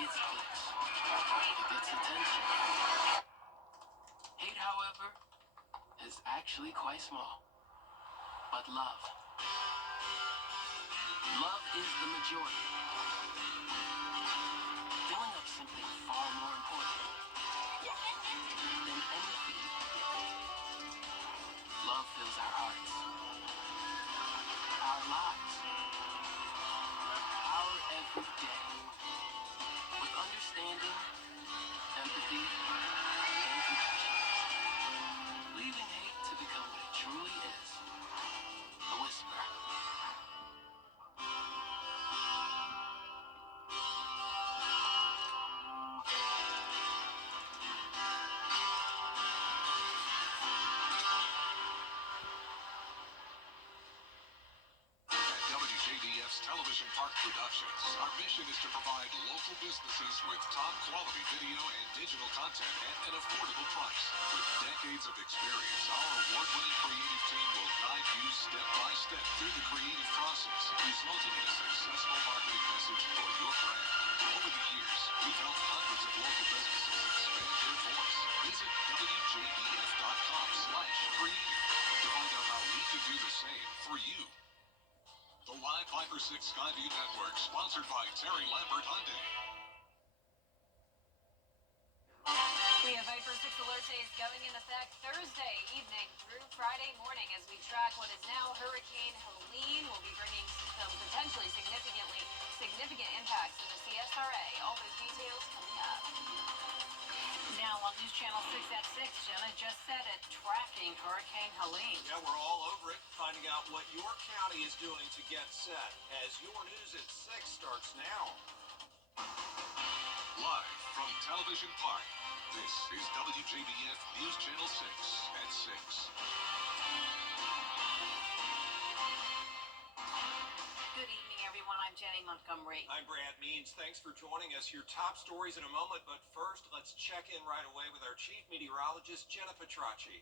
gets clicks. It gets attention. Hate, however, is actually quite small. But love. Love is the majority. Filling up something far more important than any feed. Love fills our hearts, our lives, our every day with understanding, empathy, and compassion. Leaving hate to become what it truly is, a whisper. At WJBF's Television Park Productions, our mission is to provide local businesses with top quality video and digital content at an affordable price. With decades of experience, our award-winning creative team will guide you step by step through the creative process, resulting in a successful marketing message for your brand. Over the years, we've helped hundreds of local businesses expand their voice. Visit WJBF.com/creative to find out how we can do the same for you. The Live Viper 6 Skyview Network, sponsored by Terry Lambert Hyundai. We have Viper 6 Alert Days going in effect Thursday evening through Friday morning as we track what is now Hurricane Helene. We'll be bringing some potentially significant impacts in the CSRA. All those details coming up. Now on News Channel 6 at 6, Jenna just said it, tracking Hurricane Helene. Yeah, we're all over it, finding out what your county is doing to get set as your News at 6 starts now. Live from Television Park, this is WJBF News Channel 6 at 6. Good evening, everyone. I'm Jenny Montgomery. I'm Brad Means. Thanks for joining us. Your top stories in a moment, but first, let's check in right away with our chief meteorologist, Jenna Petracci.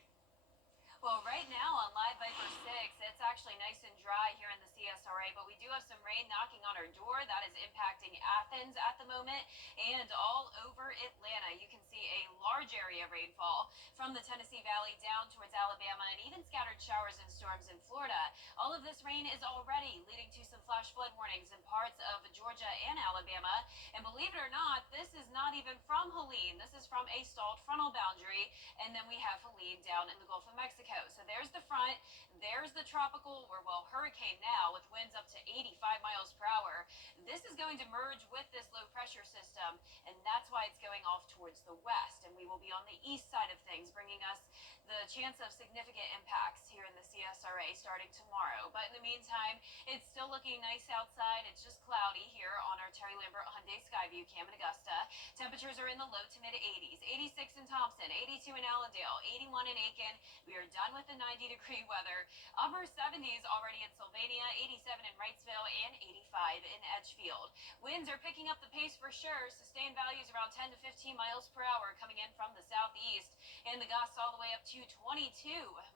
Well, right now on Live Viper 6, it's actually nice and dry here in the CSRA, but we do have some rain knocking on our door. That is impacting Athens at the moment and all over Atlanta. You can see a large area of rainfall from the Tennessee Valley down towards Alabama and even scattered showers and storms in Florida. All of this rain is already leading to some flash flood warnings in parts of Georgia and Alabama. And believe it or not, this is not even from Helene. This is from a stalled frontal boundary. And then we have Helene down in the Gulf of Mexico. So there's the front, there's the tropical, or well, hurricane now with winds up to 85 miles per hour. This is going to merge with this low pressure system, and that's why it's going off towards the west. And we will be on the east side of things, bringing us the chance of significant impacts here in the CSRA starting tomorrow. But in the meantime, it's still looking nice outside. It's just cloudy here on our Terry Lambert Hyundai Skyview Cam in Augusta. Temperatures are in the low to mid 80s, 86 in Thompson, 82 in Allendale, 81 in Aiken. We are done with the 90-degree weather. Upper 70s already in Sylvania, 87 in Wrightsville, and 85 in Edgefield. Winds are picking up the pace for sure. Sustained values around 10 to 15 miles per hour coming in from the southeast, and the gusts all the way up to 22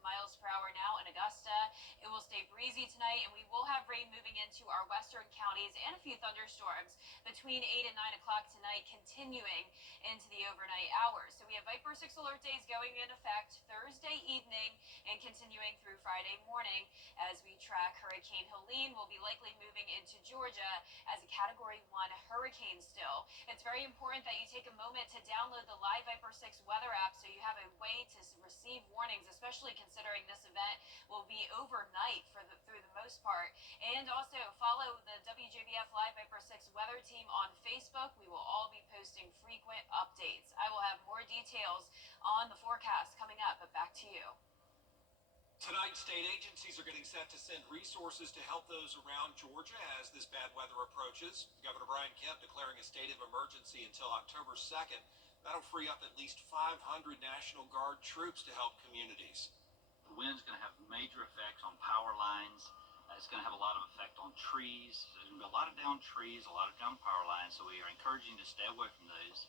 miles per hour now in Augusta. It will stay breezy tonight, and we will have rain moving into our western counties and a few thunderstorms between 8 and 9 o'clock tonight, continuing into the overnight hours. So we have Viper 6 Alert Days going in effect Thursday evening and continuing through Friday morning as we track Hurricane Helene. Will be likely moving into Georgia as a Category 1 hurricane still. It's very important that you take a moment to download the Live Viper 6 weather app so you have a way to receive warnings, especially considering this event will be overnight through the most part. And also follow the WJBF Live Viper 6 weather team on Facebook. We will all be posting frequent updates. I will have more details on the forecast coming up, but back to you. Tonight, state agencies are getting set to send resources to help those around Georgia as this bad weather approaches. Governor Brian Kemp declaring a state of emergency until October 2nd. That'll free up at least 500 National Guard troops to help communities. The wind's going to have major effects on power lines. It's going to have a lot of effect on trees. There's going to be a lot of downed trees, a lot of downed power lines, so we are encouraging you to stay away from those.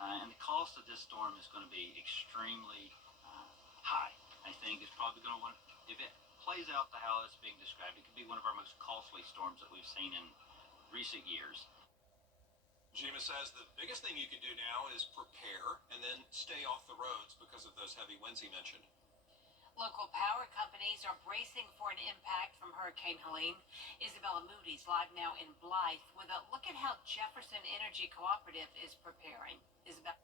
And the cost of this storm is going to be extremely high. I think it's probably going to, if it plays out to how it's being described, it could be one of our most costly storms that we've seen in recent years. Jima says the biggest thing you can do now is prepare and then stay off the roads because of those heavy winds he mentioned. Local power companies are bracing for an impact from Hurricane Helene. Isabella Moody's live now in Blythe with a look at how Jefferson Energy Cooperative is preparing. Isabella.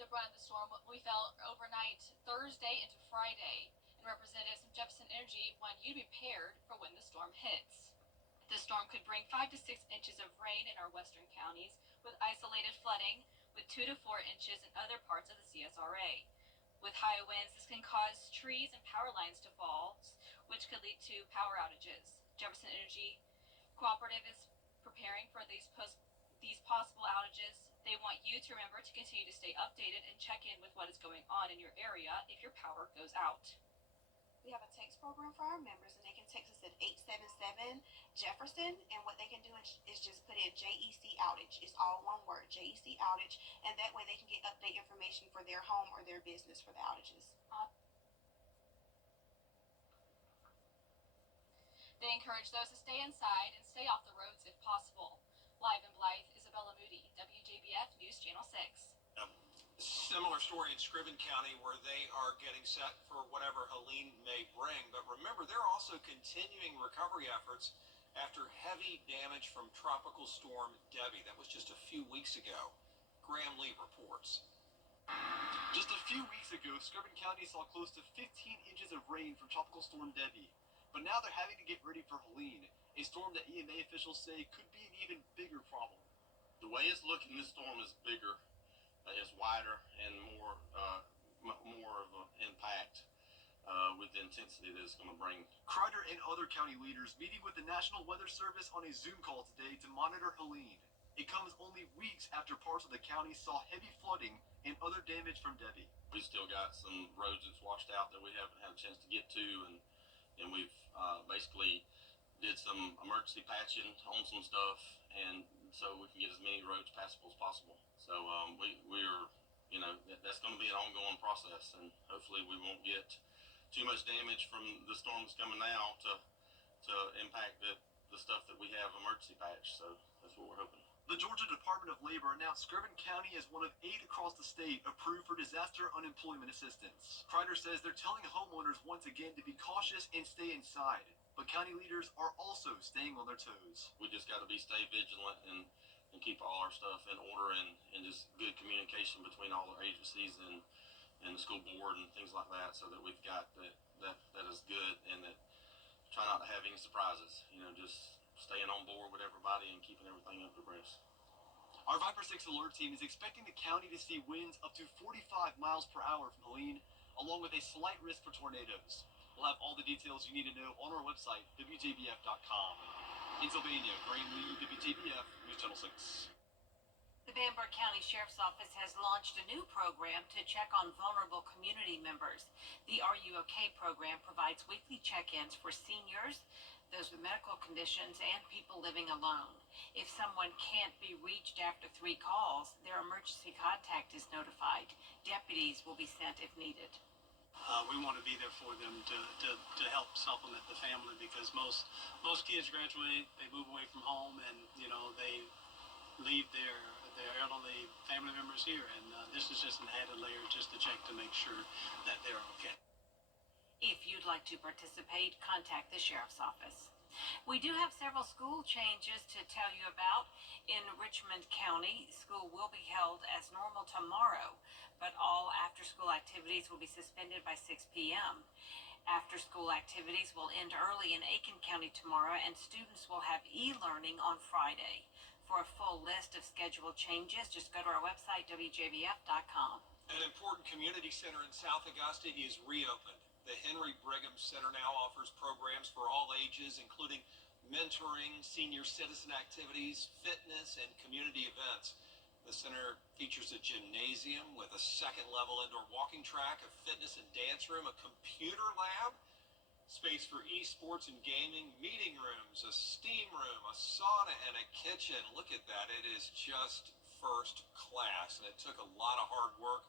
The brunt of the storm we felt overnight Thursday into Friday, and representatives from Jefferson Energy want you to be prepared for when the storm hits. The storm could bring 5 to 6 inches of rain in our western counties, with isolated flooding, with 2 to 4 inches in other parts of the CSRA. With high winds, this can cause trees and power lines to fall, which could lead to power outages. Jefferson Energy Cooperative is preparing for these possible outages. They want you to remember to continue to stay updated and check in with what is going on in your area if your power goes out. We have a text program for our members, and they can text us at 877 Jefferson, and what they can do is just put in JEC outage. It's all one word, JEC outage, and that way they can get update information for their home or their business for the outages. They encourage those to stay inside and stay off the roads if possible. Live in Blythe, Isabella Moody, WJBF News Channel 6. Similar story in Scriven County where they are getting set for whatever Helene may bring. But remember, they're also continuing recovery efforts after heavy damage from Tropical Storm Debbie. That was just a few weeks ago. Graham Lee reports. Just a few weeks ago, Scriven County saw close to 15 inches of rain from Tropical Storm Debbie. But now they're having to get ready for Helene, a storm that EMA officials say could be an even bigger problem. The way it's looking, this storm is bigger, it's wider, and more of an impact with the intensity that it's going to bring. Kreider and other county leaders meeting with the National Weather Service on a Zoom call today to monitor Helene. It comes only weeks after parts of the county saw heavy flooding and other damage from Debbie. We still got some roads that's washed out that we haven't had a chance to get to, and we've basically did some emergency patching on some stuff, and so we can get as many roads passable as possible. So we're that's going to be an ongoing process, and hopefully we won't get too much damage from the storm that's coming now to impact the stuff that we have emergency patch. So that's what we're hoping. The Georgia Department of Labor announced Scriven County is one of 8 across the state approved for disaster unemployment assistance. Kreider says they're telling homeowners once again to be cautious and stay inside, but county leaders are also staying on their toes. We just got to stay vigilant and keep all our stuff in order, and just good communication between all our agencies and the school board and things like that, so that we've got that is good, and that try not to have any surprises. Just staying on board with everybody and keeping everything up to breast. Our Viper 6 alert team is expecting the county to see winds up to 45 miles per hour from Helene, along with a slight risk for tornadoes. We'll have all the details you need to know on our website, WJBF.com. In Sylvania, Graham Lee, WJBF, News Channel 6. The Bamberg County Sheriff's Office has launched a new program to check on vulnerable community members. The Are You OK program provides weekly check-ins for seniors, those with medical conditions, and people living alone. If someone can't be reached after 3 calls, their emergency contact is notified. Deputies will be sent if needed. We want to be there for them to help supplement the family, because most kids graduate, they move away from home, and they leave their elderly family members here, and this is just an added layer just to check to make sure that they're okay. If you'd like to participate, contact the Sheriff's Office. We do have several school changes to tell you about. In Richmond County, school will be held as normal tomorrow, but all after-school activities will be suspended by 6 p.m. After-school activities will end early in Aiken County tomorrow, and students will have e-learning on Friday. For a full list of scheduled changes, just go to our website, WJBF.com. An important community center in South Augusta is reopened. The Henry Brigham Center now offers programs for all ages, including mentoring, senior citizen activities, fitness, and community events. The center features a gymnasium with a second-level indoor walking track, a fitness and dance room, a computer lab, space for esports and gaming, meeting rooms, a steam room, a sauna, and a kitchen. Look at that. It is just first class, and it took a lot of hard work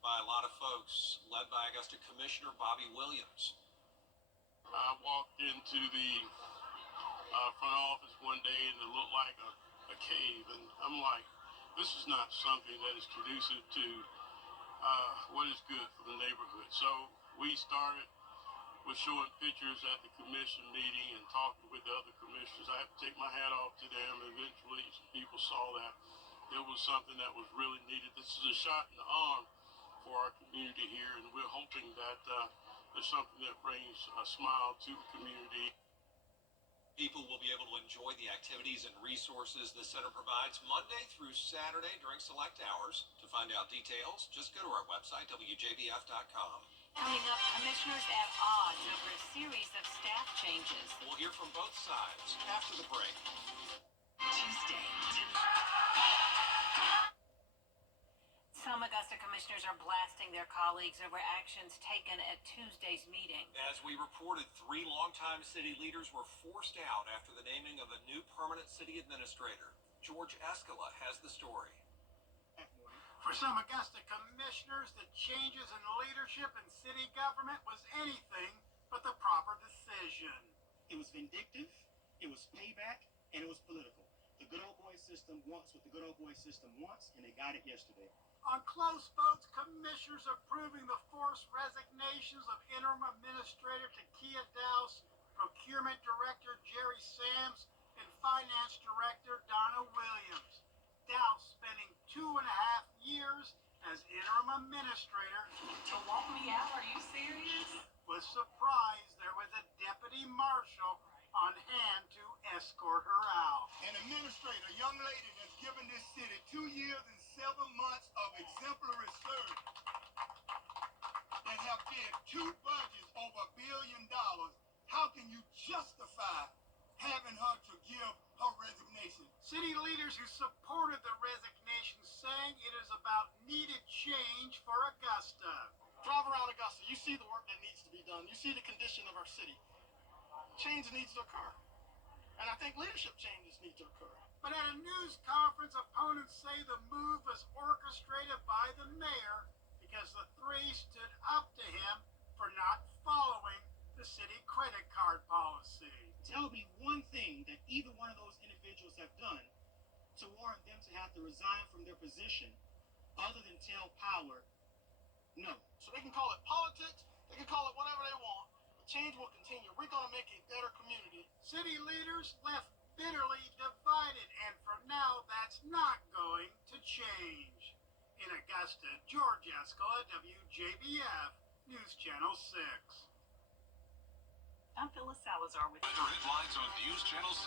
by a lot of folks, led by Augusta Commissioner Bobby Williams. I walked into the front office one day and it looked like a cave. And I'm like, this is not something that is conducive to what is good for the neighborhood. So we started with showing pictures at the commission meeting and talking with the other commissioners. I had to take my hat off to them. Eventually, people saw that it was something that was really needed. This is a shot in the arm for our community here, and we're hoping that there's something that brings a smile to the community. People will be able to enjoy the activities and resources the center provides Monday through Saturday during select hours. To find out details, just go to our website, WJBF.com. Coming up, commissioners at odds over a series of staff changes. We'll hear from both sides after the break. Tuesday. Some Augusta commissioners are blasting their colleagues over actions taken at Tuesday's meeting. As we reported, 3 longtime city leaders were forced out after the naming of a new permanent city administrator. George Escala has the story. For some Augusta commissioners, the changes in leadership and city government was anything but the proper decision. It was vindictive, it was payback, and it was political. The good old boy system wants what the good old boy system wants, and they got it yesterday. On close votes, commissioners approving the forced resignations of Interim Administrator Takia Dowse, Procurement Director Jerry Sams, and Finance Director Donna Williams. Dowse spending 2.5 years as Interim Administrator. To walk me out? Are you serious? Was surprised there was a deputy marshal on hand to escort her out. An administrator, a young lady that's given this city 2 years and 7 months of exemplary service, and have did 2 budgets over $1 billion. How can you justify having her to give her resignation? City leaders who supported the resignation saying it is about needed change for Augusta. Drive around Augusta, you see the work that needs to be done. You see the condition of our city. Change needs to occur. And I think leadership changes need to occur. But at a news conference, opponents say the move was orchestrated by the mayor because the 3 stood up to him for not following the city credit card policy. Tell me one thing that either one of those individuals have done to warrant them to have to resign from their position other than tell power no. So they can call it politics, they can call it whatever they want. Change will continue. We're going to make a better community. City leaders left bitterly divided, and from now, that's not going to change. In Augusta, George Escala, WJBF, News Channel 6. I'm Phyllis Salazar with Weather headlines on News Channel 6,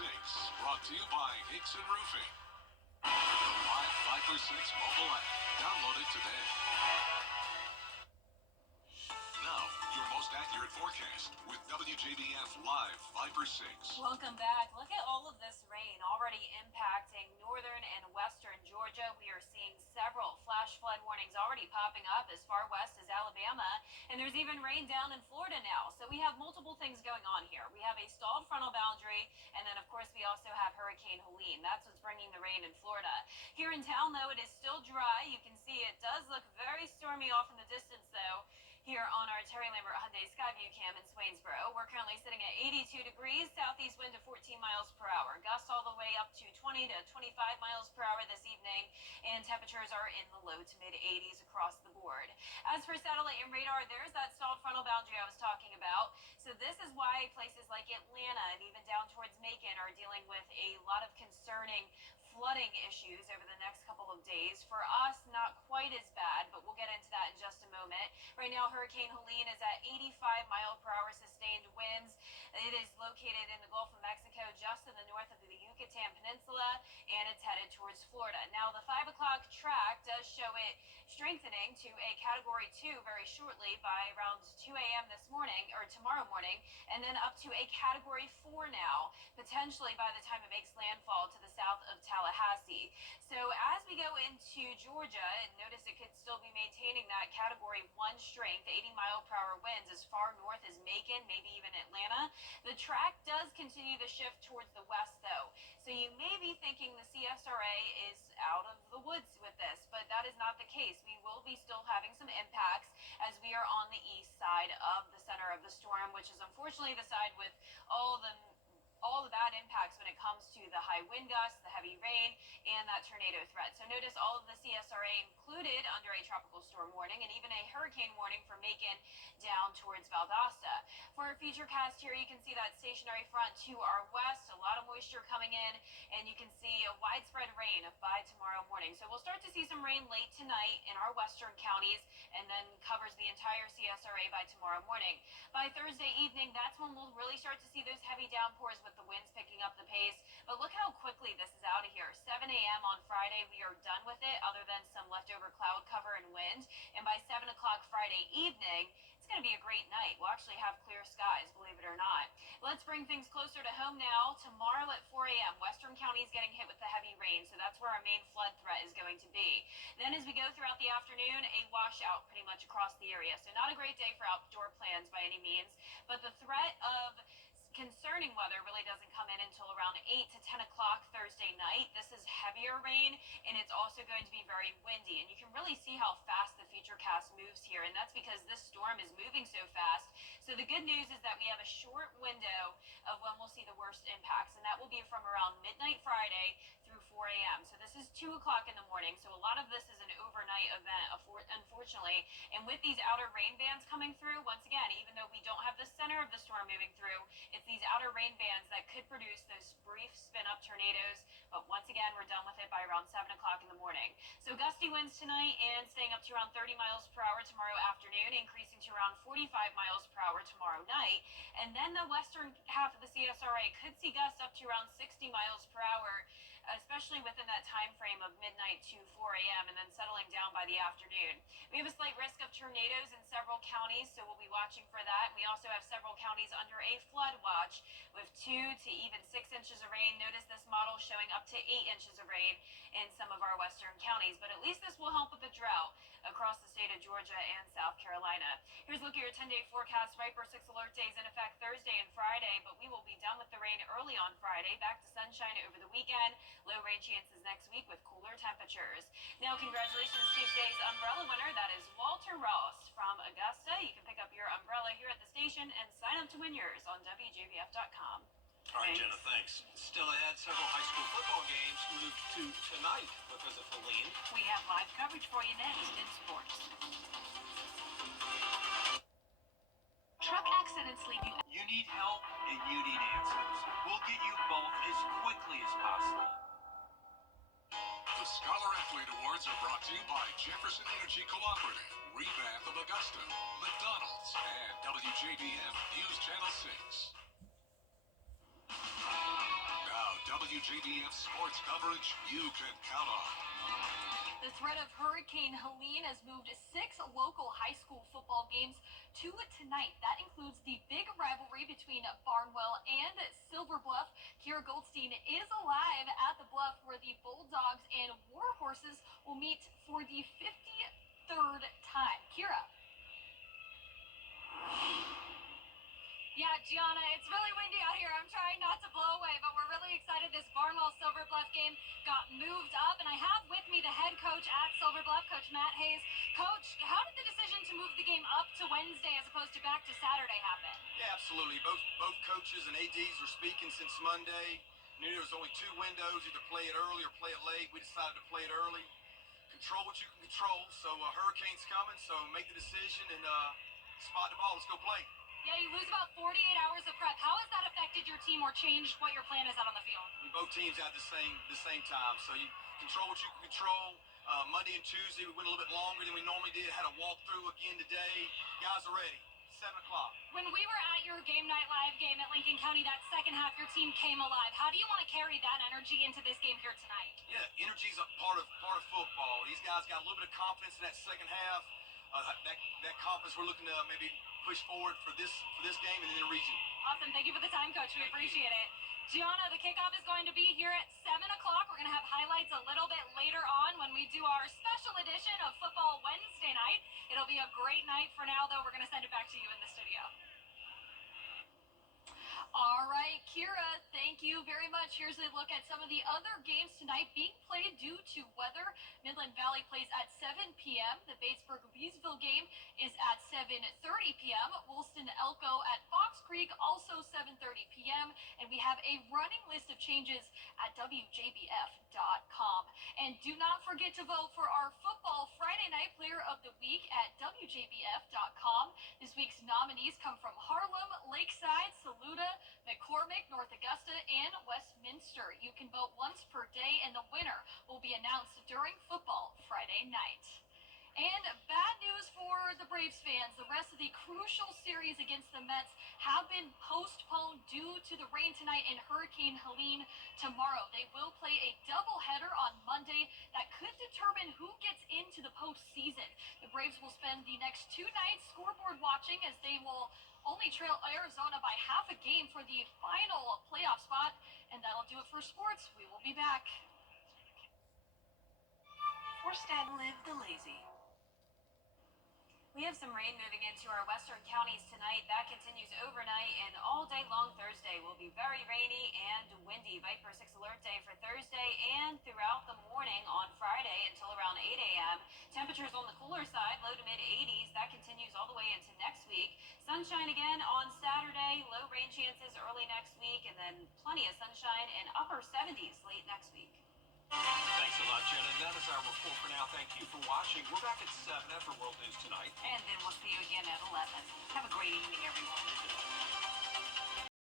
brought to you by Hickson Roofing. The live 5 for 6 mobile app. Download it today. Now, your most accurate forecast with WJBF Live 5 for 6. Welcome back. Look at all of this rain already impacting northern and western Georgia. We are seeing several flash flood warnings already popping up as far west as Alabama, and there's even rain down in Florida now. So we have multiple things going on here. We have a stalled frontal boundary, and then of course we also have Hurricane Helene. That's what's bringing the rain in Florida. Here in town, though, it is still dry. You can see it does look very stormy off in the distance, though. Here on our Terry Lambert Hyundai Skyview Cam in Swainsboro. We're currently sitting at 82 degrees, southeast wind of 14 miles per hour. Gusts all the way up to 20 to 25 miles per hour this evening, and temperatures are in the low to mid 80s across the board. As for satellite and radar, there's that stalled frontal boundary I was talking about. So this is why places like Atlanta and even down towards Macon are dealing with a lot of concerning flooding issues over the next couple of days. For us, not quite as bad, but we'll get into that in just a moment. Right now, Hurricane Helene is at 85 mile per hour sustained winds. It is located in the Gulf of Mexico, just in the north of the Yucatan Peninsula, and it's headed towards Florida. Now, the 5 o'clock track does show it strengthening to a Category 2 very shortly by around 2 a.m. this morning, or tomorrow morning, and then up to a Category 4 now, potentially by the time it makes landfall to the south of Tallahassee. So as we go into Georgia, and notice it could still be maintaining that Category 1 strength, 80 mile per hour winds as far north as Macon, maybe even Atlanta. The track does continue to shift towards the west, though. So you may be thinking the CSRA is out of the woods with this, but that is not the case. We will be still having some impacts as we are on the east side of the center of the storm, which is unfortunately the side with all all the bad impacts when it comes to the high wind gusts, the heavy rain, and that tornado threat. So notice all of the CSRA included under a tropical storm warning and even a hurricane warning for Macon down towards Valdosta. For our futurecast here, you can see that stationary front to our west, a lot of moisture coming in, and you can see a widespread rain by tomorrow morning. So we'll start to see some rain late tonight in our western counties and then covers the entire CSRA by tomorrow morning. By Thursday evening, that's when we'll really start to see those heavy downpours with the winds picking up the pace. But look how quickly this is out of here. 7 a.m. on Friday, we are done with it other than some leftover cloud cover and wind. And by 7 o'clock Friday evening, it's going to be a great night. We'll actually have clear skies, believe it or not. Let's bring things closer to home now. Tomorrow at 4 a.m., western counties getting hit with the heavy rain, so that's where our main flood threat is going to be. Then as we go throughout the afternoon, a washout pretty much across the area. So not a great day for outdoor plans by any means, but the threat of concerning weather really doesn't come in until around 8 to 10 o'clock Thursday night. This is heavier rain, and it's also going to be very windy. And you can really see how fast the futurecast moves here, and that's because this storm is moving so fast. So the good news is that we have a short window of when we'll see the worst impacts, and that will be from around midnight Friday through 4 a.m. So this is 2 o'clock in the morning. So a lot of this is an overnight event, unfortunately. And with these outer rain bands coming through, once again, even though we don't have the center of the storm moving through, it's these outer rain bands that could produce those brief spin-up tornadoes. But once again, we're done with it by around 7 o'clock in the morning. So gusty winds tonight and staying up to around 30 miles per hour tomorrow afternoon, increasing to around 45 miles per hour tomorrow night. And then the western half of the CSRA could see gusts up to around 60 miles per hour, especially within that time frame of midnight to 4 a.m. and then settling down by the afternoon. We have a slight risk of tornadoes in several counties, so we'll be watching for that. We also have several counties under a flood watch with 2 to even 6 inches of rain. Notice this model showing up to 8 inches of rain in some of our western counties, but at least this will help with the drought across the state of Georgia and South Carolina. Here's a look at your 10-day forecast. Viper 6 alert days in effect Thursday and Friday, but we will be done with the rain early on Friday. Back to sunshine over the weekend. Low rain chances next week with cooler temperatures. Now, congratulations to today's umbrella winner. That is Walter Ross from Augusta. You can pick up your umbrella here at the station and sign up to win yours on WJBF.com. All right, Jenna, thanks. Still ahead, several high school football games moved to tonight because of Helene. We have live coverage for you next in sports. Truck accidents leave you. You need help and you need answers. We'll get you both as quickly as possible. The Scholar Athlete Awards are brought to you by Jefferson Energy Cooperative, Rebath of Augusta, McDonald's, and WJBF News Channel 6. Now, WJBF sports coverage you can count on. The threat of Hurricane Helene has moved 6 local high school football games to tonight. That includes the big rivalry between Barnwell and Silver Bluff. Kira Goldstein is alive at the Bluff, where the Bulldogs and Warhorses will meet for the 53rd time. Kira. Yeah, Gianna, it's really windy out here. I'm trying not to blow away, but we're really excited. This Barnwell Silver Bluff game got moved up, and I have with me the head coach at Silver Bluff, Coach Matt Hayes. Coach, how did the decision to move the game up to Wednesday as opposed to back to Saturday happen? Yeah, absolutely. Both coaches and ADs were speaking since Monday. Knew there was only 2 windows, either play it early or play it late. We decided to play it early. Control what you can control. So hurricane's coming, so make the decision and spot the ball. Let's go play. Yeah, you lose about 48 hours of prep. How has that affected your team or changed what your plan is out on the field? Both teams had the same time, so you control what you can control. Monday and Tuesday we went a little bit longer than we normally did. Had a walkthrough again today. Guys are ready. 7 o'clock. When we were at your Game Night Live game at Lincoln County, that second half, your team came alive. How do you want to carry that energy into this game here tonight? Yeah, energy's a part of football. These guys got a little bit of confidence in that second half. That confidence we're looking to maybe push forward for this game and in the region. Awesome. Thank you for the time, Coach. We appreciate it. Gianna, the kickoff is going to be here at 7 o'clock. We're going to have highlights a little bit later on when we do our special edition of Football Wednesday night. It'll be a great night. For now, though, we're going to send it back to you in the studio. All right, Kira, thank you very much. Here's a look at some of the other games tonight being played due to weather. Midland Valley plays at 7 p.m. The Batesburg-Leesville game is at 7:30 p.m. Woolston Elko at Fox Creek, also 7:30 p.m. And we we have a running list of changes at WJBF.com. And do not forget to vote for our football Friday night player of the week at WJBF.com. This week's nominees come from Harlem, Lakeside, Saluda, McCormick, North Augusta, and Westminster. You can vote once per day, and the winner will be announced during football Friday night. And bad news for the Braves fans. The rest of the crucial series against the Mets have been postponed due to the rain tonight and Hurricane Helene tomorrow. They will play a doubleheader on Monday that could determine who gets into the postseason. The Braves will spend the next 2 nights scoreboard watching as they will only trail Arizona by half a game for the final playoff spot. And that'll do it for sports. We will be back. Forced and live the lazy. We have some rain moving into our western counties tonight. That continues overnight and all day long Thursday will be very rainy and windy. Viper 6 alert day for Thursday and throughout the morning on Friday until around 8 a.m. Temperatures on the cooler side, low to mid 80s. That continues all the way into next week. Sunshine again on Saturday. Low rain chances early next week and then plenty of sunshine and upper 70s late next week. Thanks a lot, Jen. And that is our report for now. Thank you for watching. We're back at 7 after World News Tonight. And then we'll see you again at 11. Have a great evening, everyone.